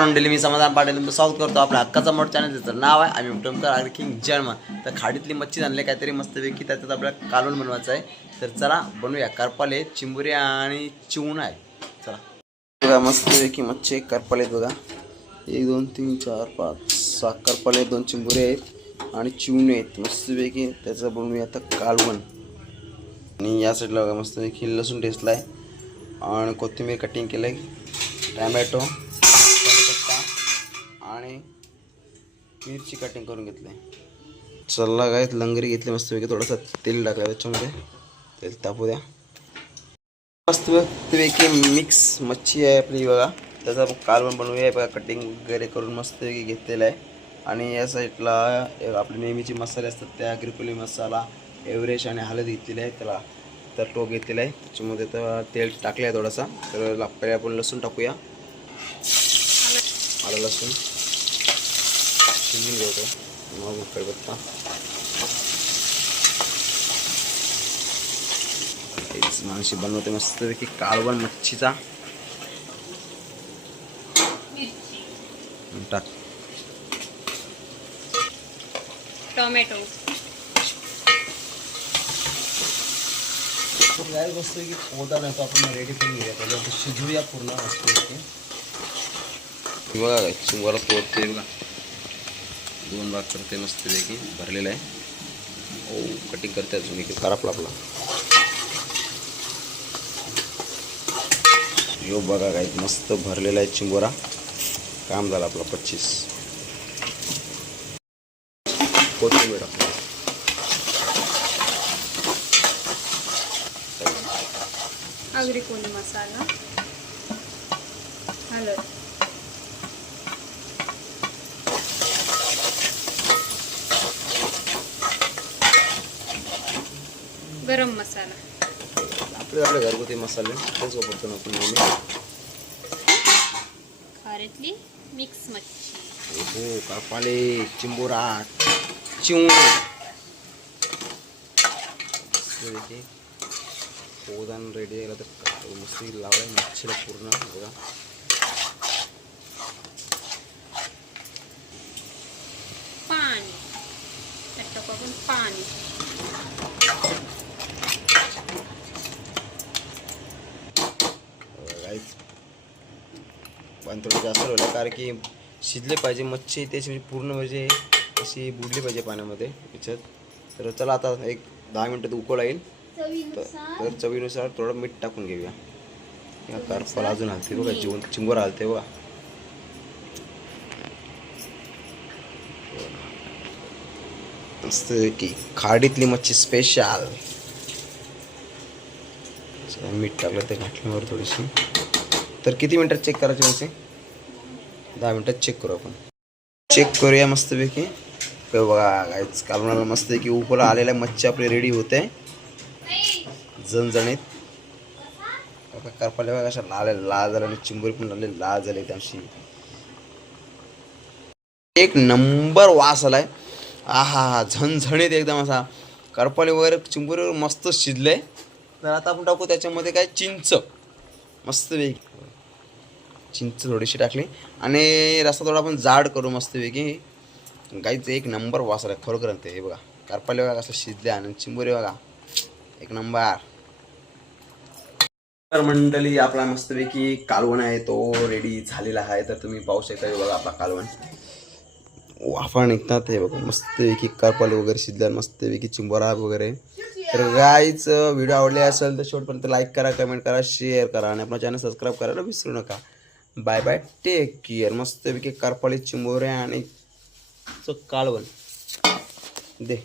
मंडळी मी समाधान पाटील तुमचं स्वागत करतो. आपल्या हक्काचा मोठ चॅनल त्याचं नाव आहे. आम्ही उटमकर आग्री किंग जर्मन तर खाडीतली मच्छी आणले काहीतरी मस्तपैकी त्याच्यात आपल्याला कालवण बनवायचं आहे. तर चला बनवूया. करपाले चिंबुरे आणि चिवून आहे. चला. बघा मस्तपैकी मच्छी आहे, करपाले बघा. एक दोन तीन चार पाच सहा करपाले दोन चिंबुरे आहेत आणि चिवणे आहेत. मस्तपैकी त्याचं बनवूया आता कालवण. आणि या साईडला बघा मस्तपैकी लसूण टेस्टला आहे आणि कोथिंबीर कटिंग केलं आहे टॅमॅटो मिरची कटिंग करून घेतली चल्ला काय लंगरी घेतली मस्तपैकी थोडासा तेल टाकलं त्याच्यामध्ये. तेल तापू द्या. मस्तपैकी मिक्स मच्छी आहे आपली बघा. त्याचा कालवण बनवूया बघा कटिंग वगैरे करून मस्तपैकी घेतलेलं आहे. आणि या साईडला आपले नेहमीचे मसाले असतात त्या अग्रिकोली मसाला एव्हरेज आणि हळद घेतलेली आहे त्याला तर टोक घेतलेला आहे. त्याच्यामध्ये तर तेल टाकलं आहे थोडासा. तर पहिले आपण लसूण टाकूया. आलं लसूण. शिजून घ्यायचं मग हेच माणशी बनवते मस्तपैकी कालवण मच्छीचा. टाक. टोमॅटो. काय मस्त की पोदा नाही तो आपण. रेडी करून घेऊया. पहिले आपण शिजवूया पूर्ण. मस्तपैकी बघा चिंगवाला तोडते बघा. दोन भाग करते मस्तपैकी भरलेला आहे. हो, ओ कटिंग करते अजून एक. खराबला आपला यो बघा काय मस्त भरलेला आहे चिंगोरा. काम झालं आपला पच्चीस. कोथिंबीर आपला. आगरी कोणी मसाला? हळद. गरम मसाला आपले आपले घरगुती मसाले तेच वापरतो ना आपण नेहमी खाऱ्यातली मिक्स मच्छी हो कापाले चिंबोरा चिव पोदान रेडी झाला तर मस्त लावलाय मच्छीला पूर्ण बघा पाणी त्यात टाकू आपण पाणी काहीच पण थोडं जास्त ठेवलं कारण की शिजले पाहिजे मच्छी त्याची म्हणजे पूर्ण म्हणजे अशी बुडली पाहिजे पाण्यामध्ये याच्यात. तर चला आता एक दहा मिनटात उकळ येईल. तर तर चवीनुसार थोडं मीठ टाकून घेऊया. या कारपाला अजून हलते बघा जेवण चिंगोर हलते बघा. मस्त की खाडीतली मच्छी स्पेशल मीठ टाकलं ते घातल्यावर थोडीशी. तर किती मिनटात चेक करायचे म्हणजे दहा मिनटात चेक करू आपण. चेक करूया मस्तपैकी. तर बघा काहीच कालवणाला की उकला आलेल्या मच्छी आपली रेडी होते. जणजणीत. बघा करपाले बघा अशा लाल लाल झाल्या आणि चिंबोरी पण लागले लाल झाले त्याशी एक नंबर वास आलाय. आहा हा झणझणीत एकदम असा. करपाले वगैरे चिंबुरीवर मस्त शिजले तर आता आपण टाकू त्याच्यामध्ये काय? चिंच. मस्तपैकी. चिंच थोडीशी टाकली. आणि रस्ता थोडा आपण जाड करू मस्तपैकी. गाईचं एक नंबर वास आहे खरोखर ते हे बघा. कारपाले बघा कसं शिजले आणि चिंबोरी बघा. एक नंबर. तर मंडळी आपला मस्तपैकी कालवण आहे तो रेडी झालेला आहे. तर तुम्ही पाहू शकता बघा आपला कालवण. वाफा निघतात हे बघा मस्तपैकी करपाले वगैरे शिजल्या मस्तपैकी चिंबोरा वगैरे. तर गाईच व्हिडिओ आवडले असेल तर शेवटपर्यंत लाईक करा कमेंट करा शेअर करा आणि आपला चॅनल सबस्क्राईब करायला विसरू नका. बाय बाय टेक केअर मस्तपैकी करपाले चिंबोरे आणि काळवण दे.